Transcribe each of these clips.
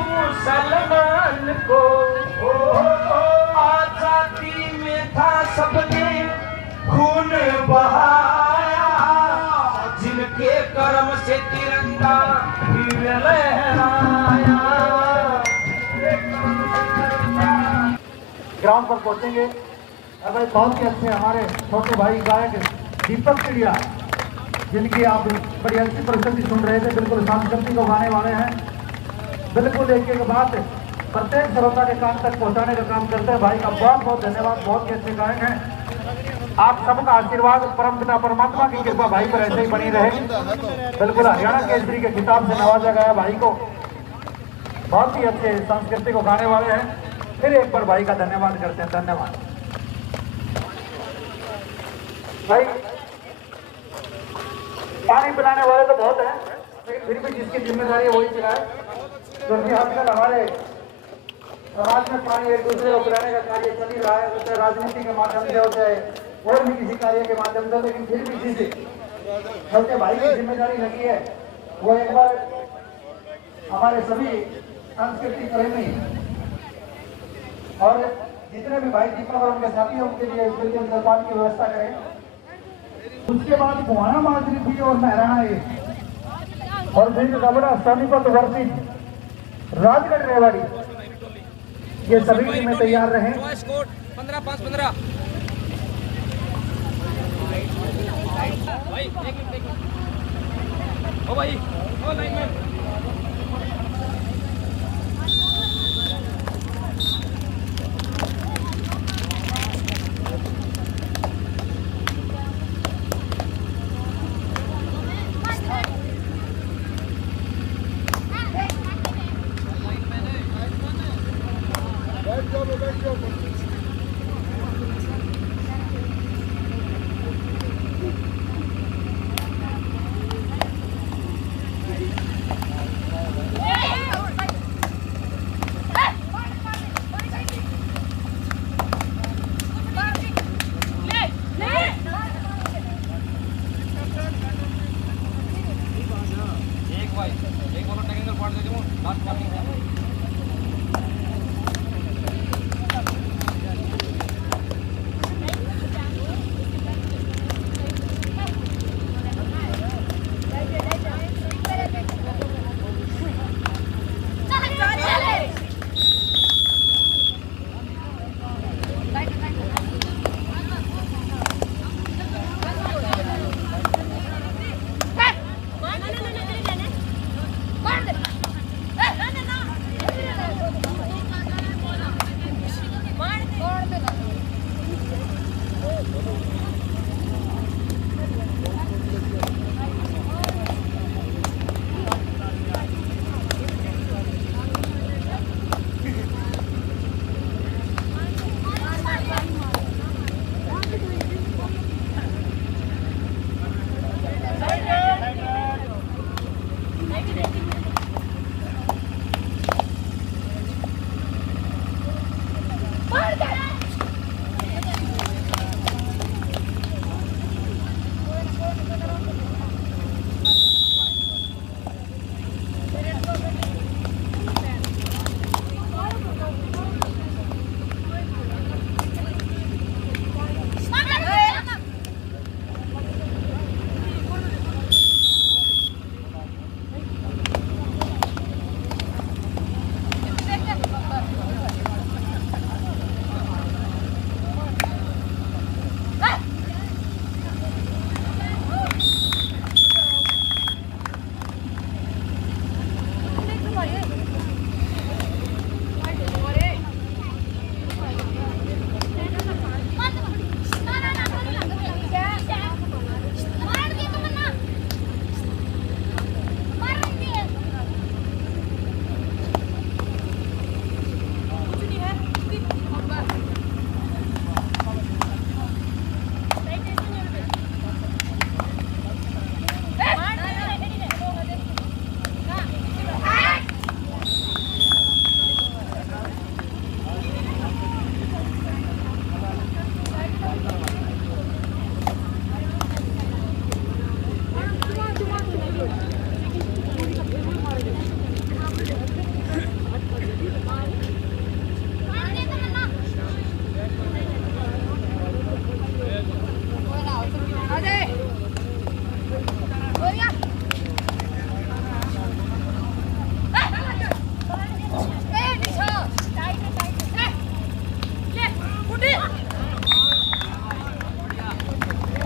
मुसलमान को आजादी में था सबने खून बहाया, जिनके कर्म से तिरंगा फिर लहराया। ग्राउंड पर पहुंचेंगे और भाई बहुत ही अच्छे हमारे छोटे भाई गायक दीपक चिड़िया, जिनकी आप बड़ी अच्छी प्रस्तुति सुन रहे थे, बिल्कुल सांस्कृतिक को गाने वाले हैं। बिल्कुल एक एक बात प्रत्येक श्रोता के कान तक पहुंचाने का काम करते हैं। भाई का बहुत बहुत धन्यवाद, बहुत ही अच्छे गायक हैं। आप सबका आशीर्वाद परमपिता परमात्मा की कृपा भाई पर ऐसे ही बनी रहे। बिल्कुल हरियाणा केसरी के खिताब से नवाजा गया भाई को, बहुत ही अच्छे संस्कृति को गाने वाले हैं। फिर एक बार भाई का धन्यवाद करते हैं। धन्यवाद भाई। पानी पिलाने वाले तो बहुत हैं, लेकिन फिर भी जिसकी जिम्मेदारी है वही पिलाए, क्योंकि आजकल हमारे समाज में पानी एक दूसरे को पिलाने का कार्य चल ही रहा है, चाहे राजनीति के माध्यम से हो चाहे और भी किसी कार्य के माध्यम से, लेकिन फिर भी जिसे छोटे भाई की जिम्मेदारी लगी है वो एक बार हमारे सभी सांस्कृतिक प्रेमी और जितने भी भाई दीपक और उनके साथी हैं उनके लिए बिल्कुल जलपान की व्यवस्था करें। उसके बाद कुआना माजरी थी और महराना एक और फिर रबड़ा सोनीपत वर्षित राजगढ़ रेवाड़ी, ये सभी टीमें तैयार रहें। 15-5-15 भाई, एक मिनट ओ भाई, ओ लाइन में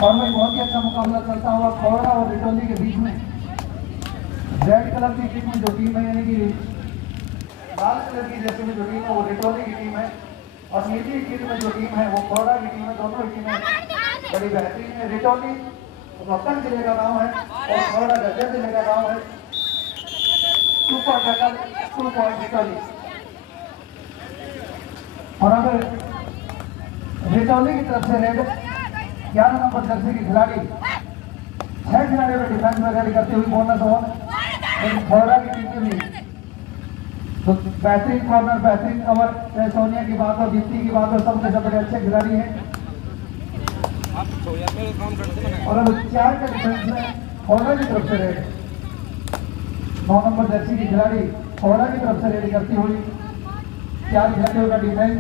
और में बहुत ही अच्छा मुकाबला चलता हुआ खौड़ा और रिटोली के बीच में रेड कलर की टीम में जो टीम है यानी कि लाल कलर की जैसे में जो टीम है वो रिटोली की टीम है और नीली टीम में जो टीम है वो खौड़ा की टीम है। दोनों टीमें बड़ी बेहतरीन है। रिटोली रोहतक जिले का गाँव है और खौड़ा गजर जिले का गाँव है। सुपर टकल 2 पॉइंट रिटोली। और अब रिटोली की तरफ से रेड 11 नंबर जर्सी की खिलाड़ी 6 खिलाड़ियों को डिफेंस में रेडी करती हुई बोनस ओवर। लेकिन खौड़ा की टीम की भी तो बेहतरीन कॉर्नर बेहतरीन कवर, चाहे सोनिया की बात हो दीप्ति की बात हो, सबके सब बड़े अच्छे खिलाड़ी हैं। और अब 4 के डिफेंस में खौड़ा की तरफ से रेड 9 नंबर जर्सी की खिलाड़ी खौड़ा की तरफ से रेडी करती हुई 4 खिलाड़ियों का डिफेंस।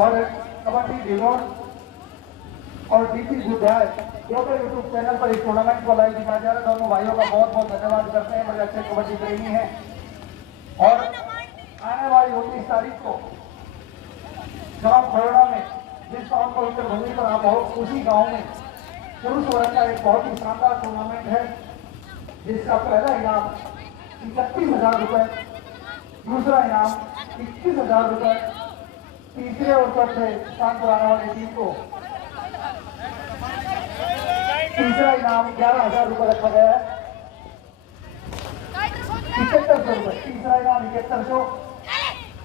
और कबड्डी डिलोर और डीपी गुड्डाय दोनों यूट्यूब चैनल पर इस टूर्नामेंट को लाइव दिखाया जा रहा है। दोनों भाइयों का बहुत बहुत धन्यवाद करते हैं, बड़े अच्छे कबड्डी प्रेमी हैं। और आने वाली 19 तारीख को जब आप खरोड़ा में जिस गाँव को उत्तर भूमि पर आप हो उसी गाँव में पुरुष वर्ग का एक बहुत ही शानदार टूर्नामेंट है जिसका पहला इनाम 31,000 रुपये, दूसरा इनाम 21,000 रुपये, तीसरे और चौथे स्थान पर आने वाली टीम को तीसरा इनाम 11,000 रुपये रखा गया है। 7100 रुपये तीसरा इनाम 7100।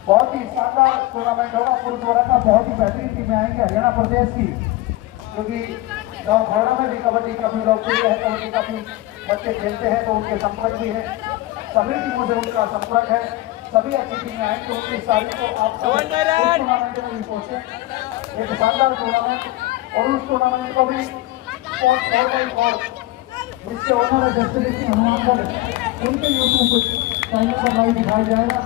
बहुत ही शानदार टूर्नामेंट होगा। पुरुष वर्ग का बहुत ही बेहतरीन टीमें आएंगे हरियाणा प्रदेश की, क्योंकि गाँव खौड़ा में भी कबड्डी काफी लोकप्रिय है, कबड्डी काफी बच्चे खेलते हैं तो उनके संपर्क भी है। सभी टीमों से उनका संपर्क है, सभी अच्छी टीमें आएंगी। 19 तारीख को आप टूर्नामेंट में भी पहुंचे, एक शानदार टूर्नामेंट। और उस टूर्नामेंट को भी जिसके ओनर है जसप्रीत सिंह हनुमानगढ़, उनके यूट्यूब चैनल पर लाइव दिखाया जाएगा।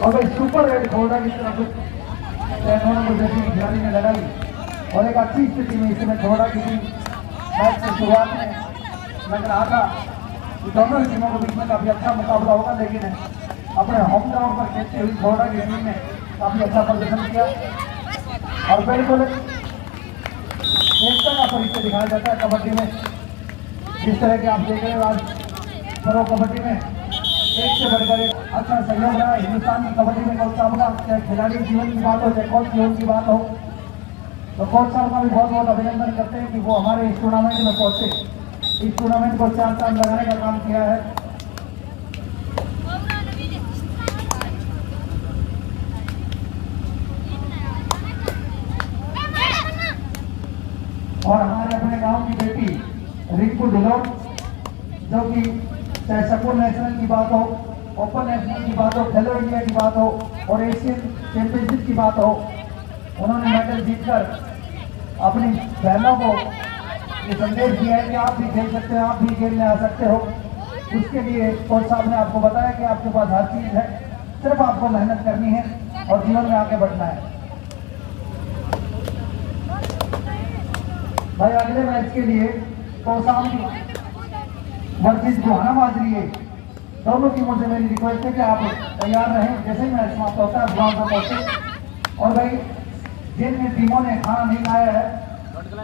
और भाई सुपर रेड खौड़ा की तरफ 9 नंबर जर्सी की खिलाड़ी ने लगाई और एक अच्छी स्थिति में इसमें खौड़ा की टीम मैच की शुरुआत में लग रहा था कि दोनों टीमों के बीच में काफी अच्छा मुकाबला होगा, लेकिन अपने होम ग्राउंड पर खेलते हुए खौड़ा की टीम ने काफी अच्छा प्रदर्शन किया। और बिल्कुल एकता का परिचय दिखाया जाता है कबड्डी में। जिस तरह के आप देख रहे हो आज प्रो कबड्डी में एक से बढ़कर एक अच्छा सहयोग रहा है हिंदुस्तान की कबड्डी में। कोच साहब का चाहे खिलाड़ी जीवन की बात हो चाहे कोच जीवन की बात हो, तो कोच साहब का भी बहुत बहुत अभिनंदन करते हैं कि वो हमारे इस टूर्नामेंट में पहुंचे, इस टूर्नामेंट को 4 चांद लगाने का काम किया है। और हमारे अपने गांव की बेटी रिंकू ढिलोर, जो कि चाहे सपोर्ट नेशनल की बात हो, ओपन नेशनल की बात हो, खेलो इंडिया की बात हो और एशियन चैंपियनशिप की बात हो, उन्होंने मेडल जीतकर अपनी बहनों को ये संदेश दिया है कि आप भी खेल सकते हो, आप भी खेलने आ सकते हो। उसके लिए कोच साहब ने आपको बताया कि आपके पास हर चीज़ है, सिर्फ आपको मेहनत करनी है और जीवन में आगे बढ़ना है। भाई अगले मैच के लिए कोसाम वर्सेस गोहाना माजरी है, दोनों टीमों से मेरी रिक्वेस्ट है कि आप तैयार रहें। जैसे ही मैच समाप्त होता है ग्राउंड पर पहुंचे और भाई जिन टीमों ने खाना नहीं खाया है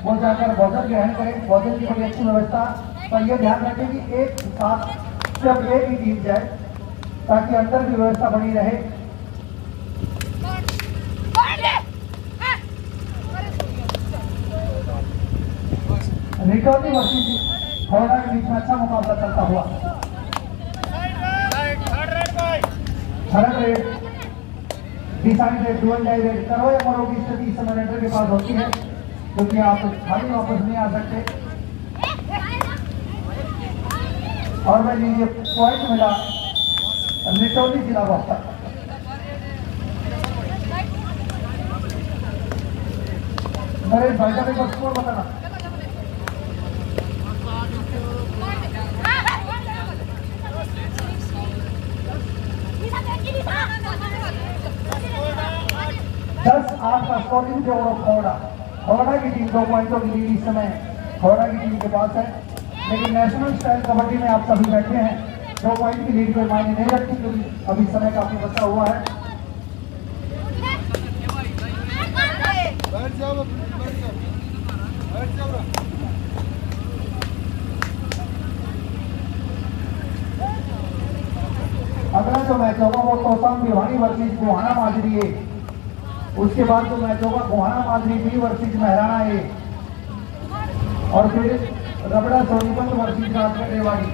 वो जाकर भोजन ग्रहण करें। भोजन की बड़ी अच्छी व्यवस्था, पर यह ध्यान रखें कि एक साथ जब एक ही टीम जाए ताकि अंदर की व्यवस्था बनी रहे। रिटोली वर्सेस खौड़ा के बीच में अच्छा मुकाबला चलता हुआ third red decided dual direct करो या मरो की स्थिति इस समय रेडर के पास होती है, क्योंकि आप खाली वापस नहीं आ सकते। और मैं लीजिए पॉइंट मिला रिटोली जिला रोहतक। नरेश भाई का एक स्कोर बताना। का स्कोरिंग जो खौड़ा की टीम 2 पॉइंटों की लीड इस समय खौड़ा की टीम के पास है, लेकिन नेशनल स्टाइल कबड्डी में आप सभी बैठे हैं 2 पॉइंट की लीड कोई मायने नहीं रखती, क्योंकि अभी समय काफी बचा हुआ है। अगला जो मैच होगा वो तोसाम भिवानी वर्सेस गोहाना माजरी है। उसके बाद जो मैच होगा गोहाना माजरी बी वर्सेस महराना है, और फिर रबड़ा सोनीपत वर्सेस राजगढ़ रेवाड़ी।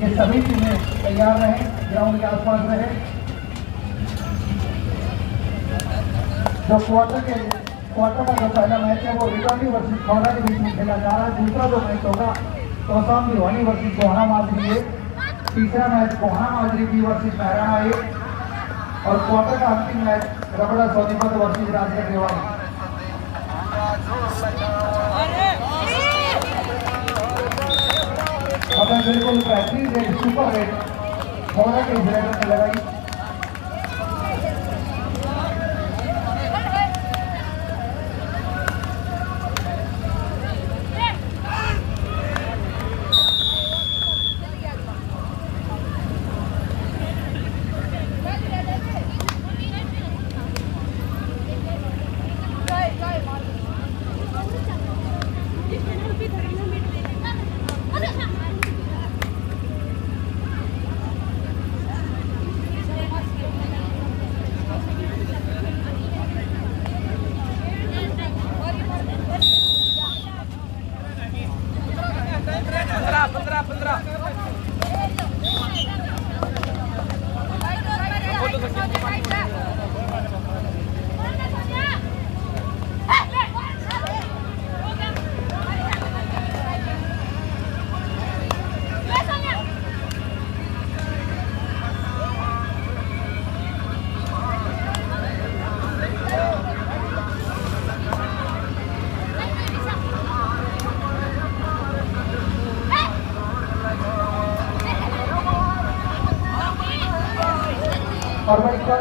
ये सभी टीमें तैयार रहे, ग्राउंड के आसपास रहे। जो क्वार्टर का जो पहला मैच है वो रिटाली वर्सेस खौरा के बीच में खेला जा रहा है। दूसरा जो मैच होगा तोसाम भिवानी वर्सेस गोहाना माजरी है। तीसरा मैच गोहाना माजरी बी वर्सेस महराना है, और क्वार्टर का अंतिम मैच रबड़ा सोनीपत वर्सेस राजगढ़ रेवाड़ी। अब बिल्कुल बेहतरीन रेट, सुपर रेट खौरा के इस रेट में लगाई। और भाई कल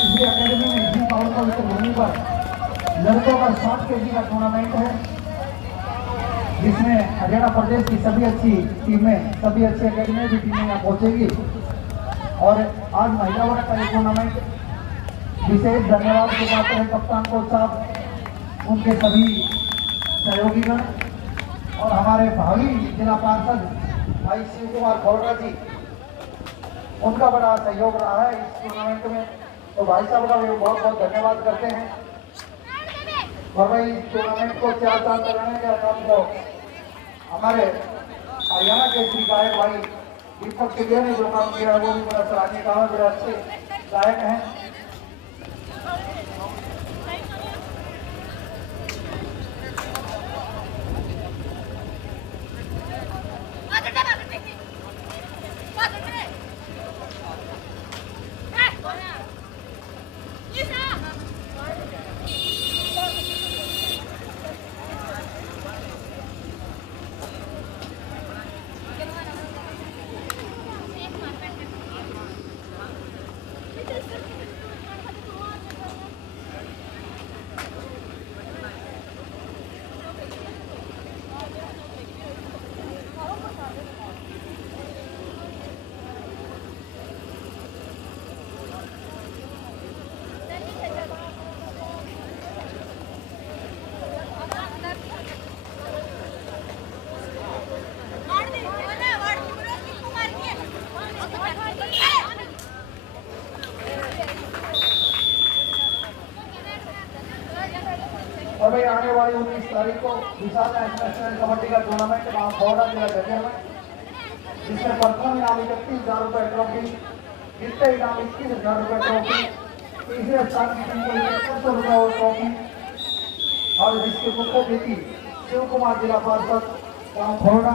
इसी अकेडमी में इसी पावर पवित्र भूमि पर लड़कों का 60 kg का टूर्नामेंट है, जिसमें हरियाणा प्रदेश की सभी अच्छी टीमें, सभी अच्छी अकेडमी की टीमें यहाँ पहुँचेगी। और आज महिला वर्ग का ये टूर्नामेंट विशेष धन्यवाद के पात्र है कप्तान कोच साहब, उनके सभी सहयोगीगण और हमारे भावी जिला पार्षद भाई शिव कुमार खौरा जी, उनका बड़ा सहयोग रहा है इस टूर्नामेंट में। तो भाई साहब का भी बहुत बहुत धन्यवाद करते हैं। और भाई टूर्नामेंट को 4 साल कराने का काम को हमारे हरियाणा के श्री गायक भाई दीपक चिड़िया ने जो काम किया है वो भी बड़ा सराहनीय काम है, बड़े अच्छे गायक हैं। और भाई आने वाली 19 तारीख को विशाल इंटरनेशनल कबड्डी का टूर्नामेंट वहाँ खौरा जिला जगह में, जिसमें प्रथम इनाम 31,000 रुपये ट्रॉफी, द्वितीय इनाम 21,000 रुपये ट्रॉफी, तीसरे स्थान की टीम को 100 रुपये और ट्रॉफी, और जिसके मुख्य अतिथि शिव कुमार जिला पार्षद वहाँ खौरा।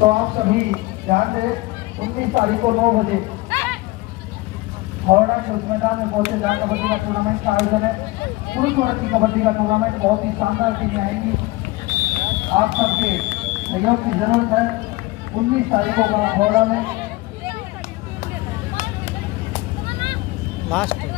तो आप सभी ध्यान दें, 19 तारीख को 9 बजे खौरा के उस मैदान में पहुंचे जहाँ कबड्डी का टूर्नामेंट का आयोजन है। पुरुष वर्ग की कबड्डी का टूर्नामेंट, बहुत ही शानदार टीमें आएंगी, आप सबके सहयोग की जरूरत है। 19 तारीख को खौरा में लास्ट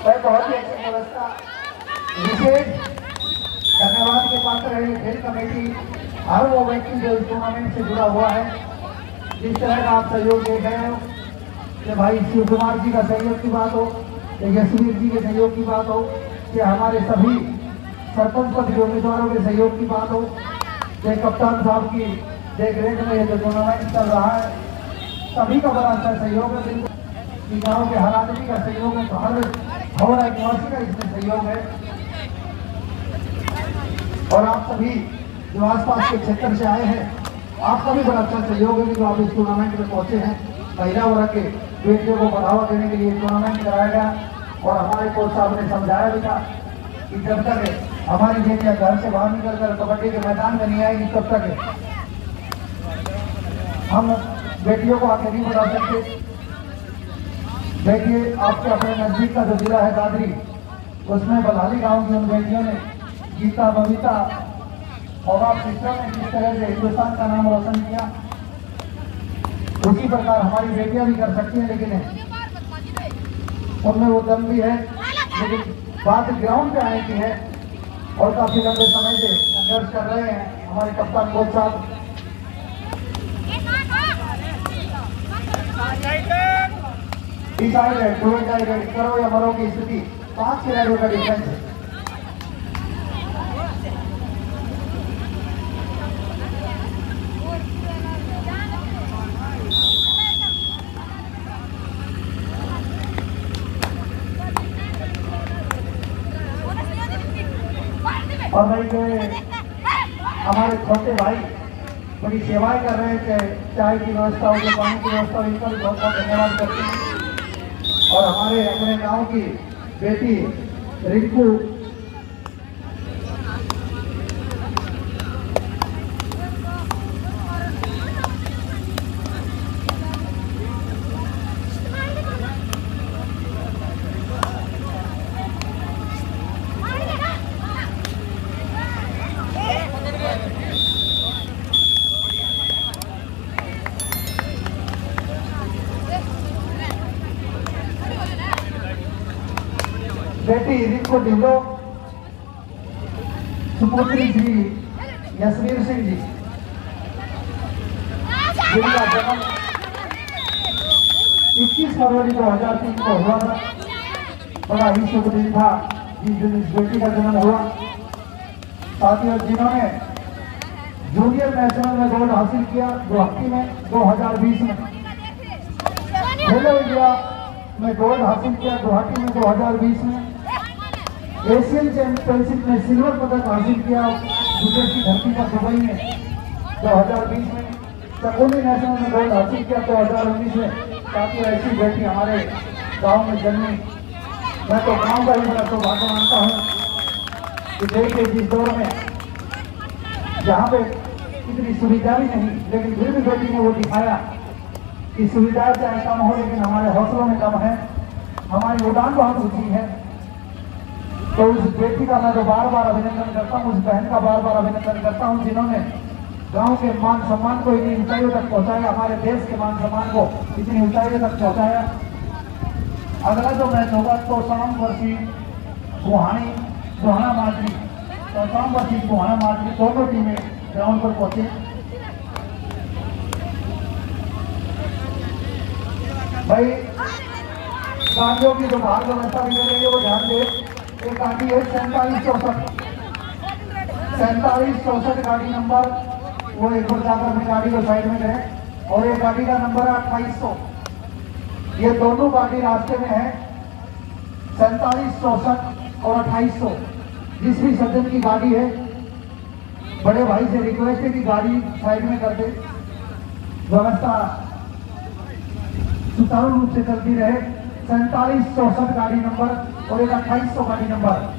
और बहुत ही अच्छी व्यवस्था। विशेष धन्यवाद के पात्र है खेल कमेटी, हर वो व्यक्ति जो इस टूर्नामेंट से जुड़ा हुआ है। जिस तरह का आप सहयोग दे रहे हो कि भाई शिव कुमार जी का सहयोग की बात हो, यशवीर जी के सहयोग की बात हो, कि हमारे सभी सरपंच पद के उम्मीदवारों के सहयोग की बात हो, कि कप्तान साहब की देखरेख में ये जो टूर्नामेंट चल रहा है, सभी का बड़ा अच्छा सहयोग है। बिल्कुल गाँव के हर आदमी का सहयोग है, तो हर हमारा निवासी का इसमें सहयोग है। और आप सभी जो आसपास के क्षेत्र से आए हैं, आपका भी बड़ा अच्छा सहयोग है कि जो आप इस टूर्नामेंट में पहुंचे हैं। महिला वर्ग के बेटियों को बढ़ावा देने के लिए टूर्नामेंट कराया गया और हमारे कोच साहब ने समझाया भी था कि जब तक हमारी बेटियां घर से बाहर निकल कर कबड्डी के मैदान में नहीं आएगी, तब तक हम बेटियों को आगे नहीं बढ़ा सकते। देखिए, आपके अपने नजदीक का जो जिला है दादरी, उसमें बल्हाली गांव की उन बेटियों ने, गीता, बबीता और आप सिस्टर ने किस तरह से हिंदुस्तान का नाम रोशन किया, उसी प्रकार हमारी बेटियां भी कर सकती हैं। लेकिन उनमें वो दम भी है, लेकिन बात ग्राउंड पे आने की है और काफी लंबे समय से संघर्ष कर रहे हैं हमारे कप्तान कोच साहब। डिसाइडेड करो या मरो की स्थिति, 5 खिलाड़ियों का डिफेंस है। और भाई जो हमारे छोटे भाई बड़ी सेवाएं कर रहे थे, चाय की व्यवस्था हो, पानी की व्यवस्था हो, इनका भी बहुत बहुत धन्यवाद करते हैं। और हमारे अपने गांव की बेटी रिंकू, बेटी रिंकू ढिल्लो, सुपुत्री श्री यशवीर सिंह जी, जिनका जन्म 21 फरवरी 2003 को हुआ था। बड़ा ही शुभ दिन था जिस दिन इस बेटी का जन्म हुआ। साथियों, जिन्होंने जूनियर नेशनल में गोल्ड हासिल किया गुवाहाटी में 2020 में, खेलो इंडिया में गोल्ड हासिल किया गुवाहाटी में 2020 में, एशियन चैंपियनशिप में सिल्वर पदक हासिल किया विदेश की धरती पर दुबई में 2020 में, चकोनी नेशनल में गोल्ड हासिल किया 2019 में। ताकि ऐसी बेटी हमारे गांव में जन्मी, मैं तो गांव का ही बड़ा सौभाग्य मानता हूँ कि देखिए जिस दौर में जहाँ पे इतनी सुविधा भी नहीं, लेकिन फिर भी बेटी ने वो दिखाया कि सुविधाएं चाहे कम हो, लेकिन हमारे हौसलों में कम है, हमारी उड़ान बहुत ऊंची है। तो उस बेटी का मैं तो बार बार अभिनंदन करता हूँ, उस बहन का बार बार अभिनंदन करता हूँ जिन्होंने गांव के मान सम्मान को इतनी ऊंचाइयों तक पहुंचाया, हमारे देश के मान सम्मान को इतनी ऊंचाइयों तक पहुंचाया। अगला जो मैच होगा तो शाम वर्षी गोहाना माजरी, तो शाम वर्षी गोहाना माजरी दोनों टीमें ग्राउंड पर पहुंचे। भाई गाड़ियों की जो भाग व्यवस्था भी रही है वो ध्यान दे। एक गाड़ी है 4764 गाड़ी नंबर, वो एक बार जाकर अपनी गाड़ी को साइड में करें। और एक गाड़ी का नंबर है 2800, ये दोनों गाड़ी रास्ते में है। 4764 और 2800, जिस भी सज्जन की गाड़ी है, बड़े भाई से रिक्वेस्ट है कि गाड़ी साइड में कर दे, व्यवस्था सुचारू रूप से चलती रहे। 4764 गाड़ी नंबर और एक 2800 गाड़ी नंबर।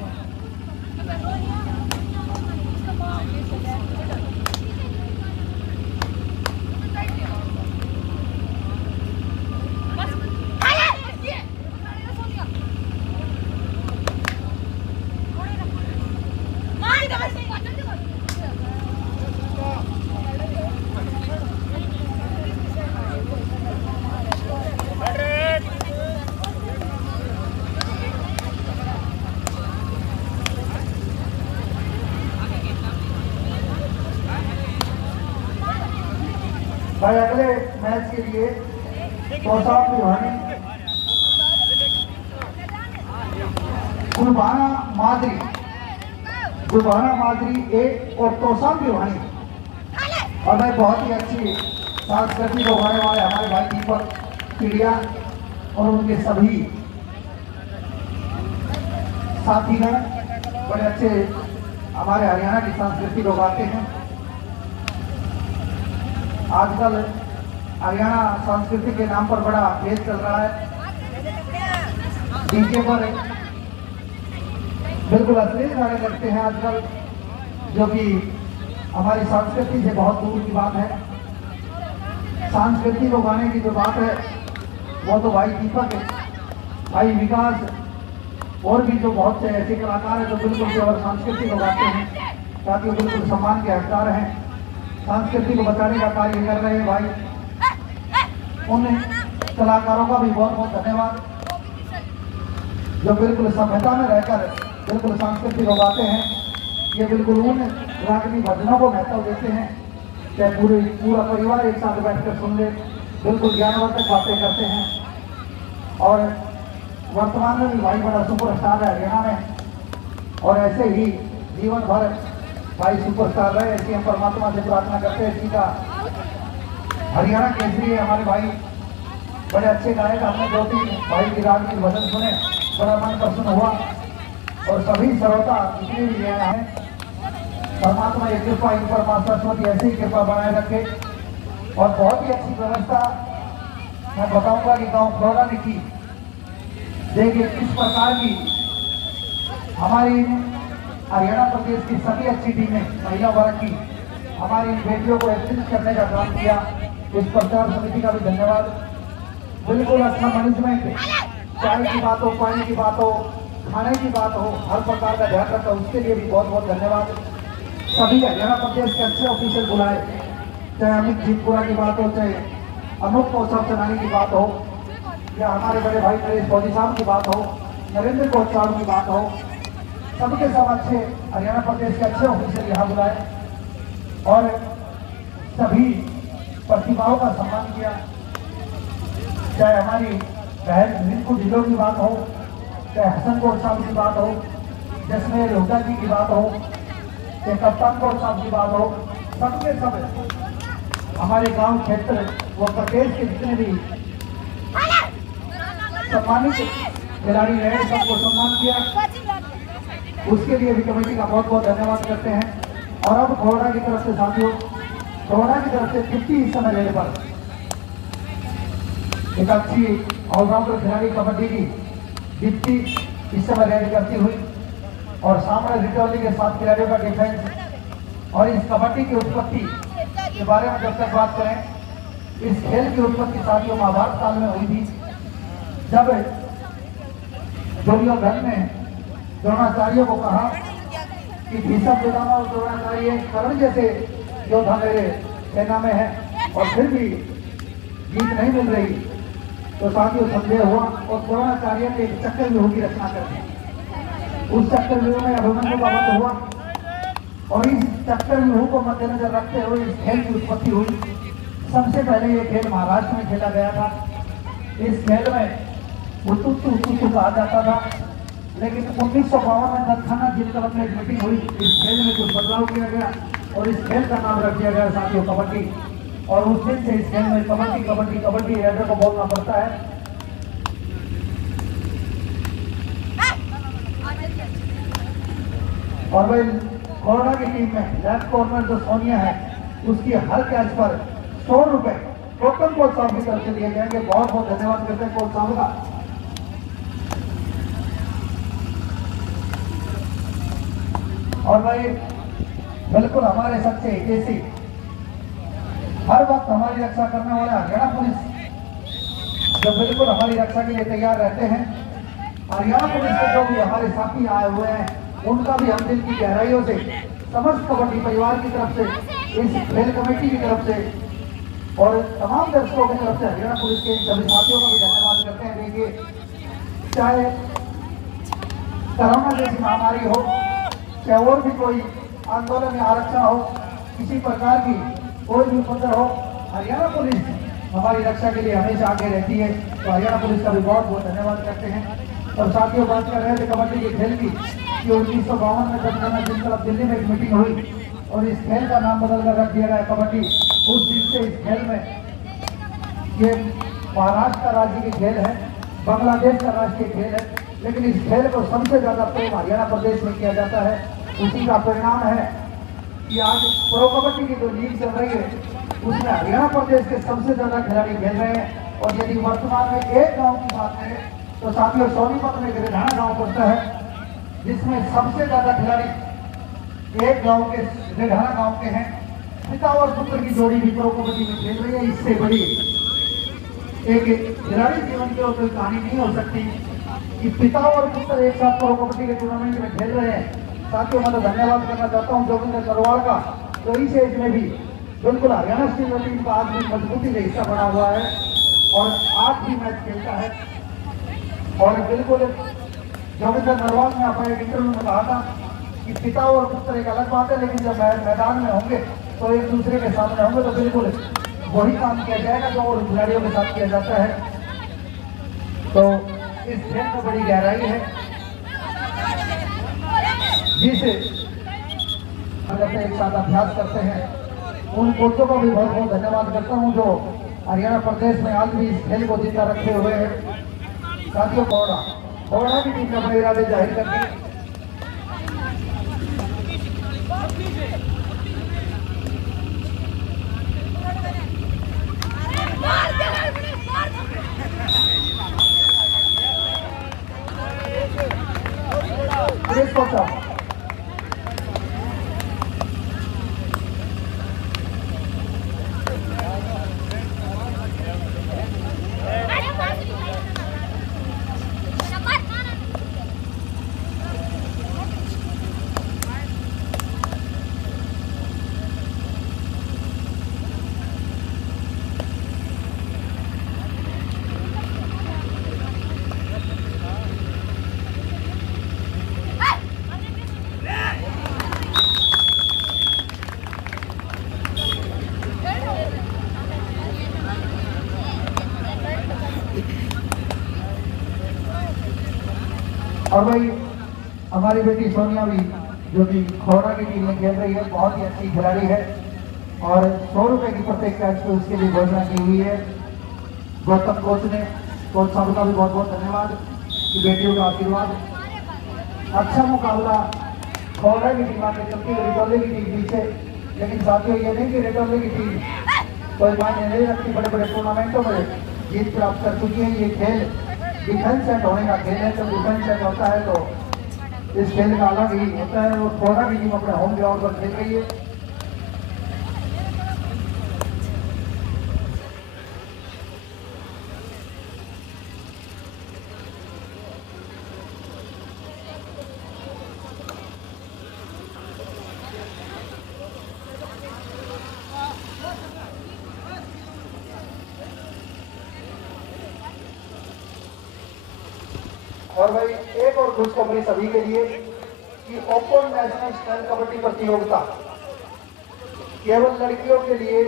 भाई अगले मैच के लिए कौसाम भिवानी, गुलबाना मादरी ए और कौसाम भिवानी। और भाई बहुत ही अच्छी सांस्कृतिक उभारने वाले हमारे भाई दीपक चिड़िया और उनके सभी साथीगण बड़े अच्छे हमारे हरियाणा की संस्कृति को गाते हैं। आजकल हरियाणा संस्कृति के नाम पर बड़ा खेल चल रहा है, डीजे पर बिल्कुल अश्लील गाने लगते हैं आजकल, जो कि हमारी संस्कृति से बहुत दूर की बात है। संस्कृति को गाने की जो बात है वो तो भाई दीपक, भाई विकास और भी जो बहुत से ऐसे कलाकार हैं जो बिल्कुल केवल संस्कृति को गाते हैं, ताकि वो बिल्कुल सम्मान के हकदार हैं, संस्कृति को बचाने का कार्य कर रहे हैं। भाई उन कलाकारों का भी बहुत बहुत धन्यवाद जो बिल्कुल सभ्यता में रहकर बिल्कुल संस्कृति को गाते हैं। ये बिल्कुल उन रागनी भजनों को महत्व देते हैं, चाहे पूरा परिवार एक साथ बैठकर सुन ले, बिल्कुल ज्ञानवर्धक बातें करते हैं। और वर्तमान में भी भाई बड़ा सुपरस्टार है हरियाणा में, और ऐसे ही जीवन भर भाई सुपरस्टार रहे, ऐसी हम परमात्मा से प्रार्थना करते हैं। इसी का हरियाणा केसरी है हमारे भाई, बड़े अच्छे गायक। हमने 2-3 भाई की रागनी भजन सुने, बड़ा मन प्रसन्न हुआ। और सभी श्रोता जितने भी आए हैं, परमात्मा ये कृपा इन पर मां सरस्वती ऐसी ही कृपा बनाए रखे। और बहुत ही अच्छी व्यवस्था मैं बताऊंगा कि गांव खरोड़ा ने की। देखिए किस प्रकार की हमारी हरियाणा प्रदेश की सभी अच्छी टीमें महिला वर्ग की हमारी इन बेटियों को एक्टिव करने का काम किया। इस प्रचार समिति का भी धन्यवाद। बिल्कुल अच्छा मैनेजमेंट, चाय की बात हो, पानी की बात हो, खाने की बात हो, हर प्रकार का ध्यान रखा, उसके लिए भी बहुत बहुत धन्यवाद। सभी हरियाणा प्रदेश के अच्छे ऑफिसर बुलाए, चाहे अमित जीतपुरा की बात हो, चाहे अनूप कौशल चनानी की बात हो, या हमारे बड़े भाई नरेश फौजी साहब की बात हो, नरेंद्र कौशल की बात हो, सबके सब अच्छे हरियाणा प्रदेश के अच्छे ऑफिसर यहाँ बुलाए और सभी प्रतिभाओं का सम्मान किया। चाहे हमारी बहन रिंकू ढिल्लों की बात हो, चाहे हसन कौर साहब की बात हो, जसमेर हुड्डा जी की बात हो, चाहे कप्तान कौर साहब की बात हो, सबके सब हमारे गांव क्षेत्र व प्रदेश के जितने भी सम्मानित खिलाड़ी रहे सबको सम्मान किया। उसके लिए भी कमेटी का बहुत बहुत धन्यवाद करते हैं। और अब खरोड़ा की तरफ से साथियों, खरोड़ा की तरफ से 50 इस समय लेने पर एक अच्छी ऑलराउंडर खिलाड़ी कबड्डी की दीप्ति इस समय रेड करती हुई, और सामने रिटर्ली के 7 खिलाड़ियों का डिफेंस। और इस कबड्डी की उत्पत्ति के बारे में जब तक बात करें, इस खेल की उत्पत्ति साथियों महाभारत काल में हुई थी, जब दुर्योधन ने द्रोणाचार्य को कहा कि भीष्म पितामह और द्रोणाचार्य कर्ण जैसे योद्धा मेरे सेना में है और फिर भी जीत नहीं मिल रही, तो साथियों संदेह हुआ और द्रोणाचार्य ने एक चक्रव्यूह की रचना कर दी। उस चक्रव्यूह में अभिमन्यु का वध हुआ और इस चक्रव्यूह को मद्देनजर रखते हुए इस खेल की उत्पत्ति हुई। सबसे पहले ये खेल महाराष्ट्र में खेला गया था। इस खेल में उत्तुत्तु कहा जाता था, लेकिन 1952 में दत्खाना जिला क्लब में एक मीटिंग हुई, इस खेल में कुछ बदलाव किया गया और इस खेल का नाम रख दिया गया साथियों कबड्डी। और उस दिन से इस खेल में कबड्डी कबड्डी कबड्डी ऐसे को बोलना पड़ता है। और भाई कोरोना की टीम में लेफ्ट कॉर्नर जो सोनिया है, उसकी हर कैच पर 100 रुपए टोटल कोच साहब की तरफ से दिए जाएंगे। बहुत बहुत धन्यवाद करते हैं कोच साहब का। और भाई बिल्कुल हमारे सच्चे जैसी हर वक्त हमारी रक्षा करने वाले हरियाणा पुलिस जो बिल्कुल हमारी रक्षा के लिए तैयार रहते हैं। हरियाणा पुलिस के जो भी हमारे साथी आए हुए हैं, उनका भी हम दिल की गहराइयों से समस्त कबड्डी परिवार की तरफ से, इस खेल कमेटी की तरफ से और तमाम दर्शकों की तरफ से हरियाणा पुलिस के सभी साथियों का भी धन्यवाद करते हैं। देखिए, चाहे कोरोना जैसी महामारी हो, चाहे और भी कोई आंदोलन या आरक्षण हो, किसी प्रकार की कोई भी उपद्रव हो, हरियाणा पुलिस हमारी रक्षा के लिए हमेशा आगे रहती है, तो हरियाणा पुलिस का भी बहुत बहुत धन्यवाद करते हैं। और साथियों, बात कर रहे थे कबड्डी के खेल की कि 1952 में जब जिन क्लब दिल्ली में एक मीटिंग हुई और इस खेल का नाम बदलकर रख दिया गया कबड्डी। उस दिन से इस खेल में, ये महाराष्ट्र का राज्य की खेल है, बांग्लादेश का राष्ट्रीय खेल है, लेकिन इस खेल को सबसे ज्यादा प्रेम हरियाणा प्रदेश में किया जाता है। उसी का परिणाम है कि आज प्रो कबड्डी की जो लीग चल रही है उसमें हरियाणा प्रदेश के सबसे ज्यादा खिलाड़ी खेल रहे हैं। और यदि वर्तमान में एक गांव की बात करें तो साथियों सोनीपत में गिरिधाना गांव पड़ता है, जिसमें सबसे ज्यादा खिलाड़ी एक गांव के गिरिधाना गांव के हैं। पिता और पुत्र की जोड़ी भी प्रो कबड्डी में खेल रही है। इससे बड़ी एक खिलाड़ी जीवन की और कोई कहानी नहीं हो सकती कि पिता और पुत्र एक साथ प्रो कबड्डी के टूर्नामेंट में खेल रहे हैं। साथियों, मैं तो धन्यवाद करना चाहता हूँ जोगिंदर नरवाल का, जो इस एज में भी बिल्कुल हरियाणा स्टील टीम का आज भी मजबूती से हिस्सा बना हुआ है और आज भी मैच खेलता है। और बिल्कुल जोगिंदर नरवाल ने अपने एक इंटरव्यू में कहा था कि पिता और पुत्र एक अलग बात है, लेकिन जब मैदान में होंगे तो एक दूसरे के सामने होंगे तो बिल्कुल वही काम किया जाएगा जो और खिलाड़ियों के साथ किया जाता है। तो इस खेल में बड़ी गहराई है, जिसे अगर एक साथ अभ्यास करते हैं उन कोचों को भी बहुत बहुत धन्यवाद करता हूं जो हरियाणा प्रदेश में आज भी इस खेल को जिंदा रखे हुए हैं। साथियों, कोड़ा की टीम ने अपने इरादे जाहिर कर दिए। और भाई हमारी बेटी सोनिया भी, जो कि खोड़ा की टीम में खेल रही है, बहुत ही अच्छी खिलाड़ी है और 100 रुपए की प्रत्येक कैच पे उसके लिए घोषणा की हुई है। गौतम कोच ने, कोच साहब का भी बहुत बहुत धन्यवाद कि बेटियों का आशीर्वाद। अच्छा मुकाबला खोड़ा की टीम आगे चलती है रिटोले की टीम पीछे, लेकिन साथियों ये नहीं कि रिटोले की टीम कोई मायने नहीं रखती, बड़े बड़े टूर्नामेंटों में जीत प्राप्त कर चुकी है। ये खेल डिफेंस सेट होने का खेल है, जब डिफेंस सेट होता है तो इस खेल का अलग ही होता है। वो खोड़ा की टीम अपने होम ग्राउंड पर खेल रही है। और भाई एक और खुशखबरी सभी के लिए कि ओपन नेशनल स्टैंड कबड्डी प्रतियोगिता केवल लड़कियों के लिए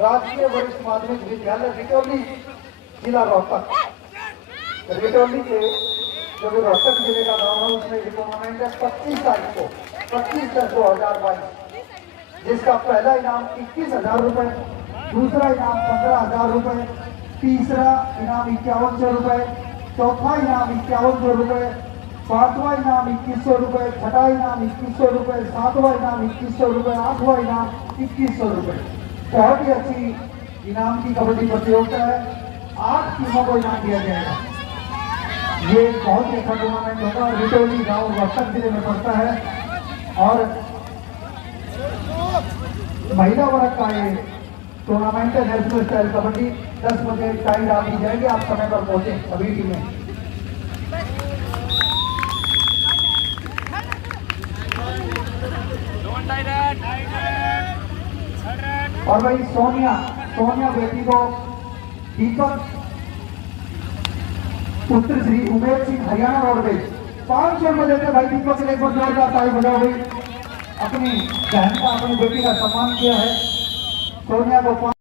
राजकीय वरिष्ठ माध्यमिक विद्यालय रिटोली जिला रोहतक, रिटोली के जो भी रोहतक जिले का गाँव है उसमें ये टूर्नामेंट है 25 तारीख को, 25/10/2022, जिसका पहला इनाम 21,000 रुपए, दूसरा इनाम 15,000 रुपए, तीसरा इनाम 5100 रुपए, चौथा इनाम 5100 रुपए, पांचवा इनाम 2100 रुपए, छठा इनाम 2100 रुपए, सातवां इनाम 2100 रुपए, आठवां इनाम 2100 रुपए। बहुत ही अच्छी इनाम की कबड्डी प्रतियोगिता है। 8 टीमों को इनाम दिया जाएगा। ये बहुत ही अच्छा टूर्नामेंट होगा। रिटोली गाँव रोहतक जिले में पड़ता है और महिला वर्ग का ये टूर्नामेंट है नेशनल स्टाइल कबड्डी। 10 बजे टाइम डाल दी जाएगी, आप समय पर पहुंचे सभी टीमें। और भाई सोनिया बेटी को दीपक पुत्र श्री उमेश सिंह हरियाणा रोडवेज 500 रुपए देते। भाई दीपक ने एक बार जोरदार ताली बजाओ भाई। अपनी बहन का, अपनी बेटी का सम्मान किया है। सोनिया को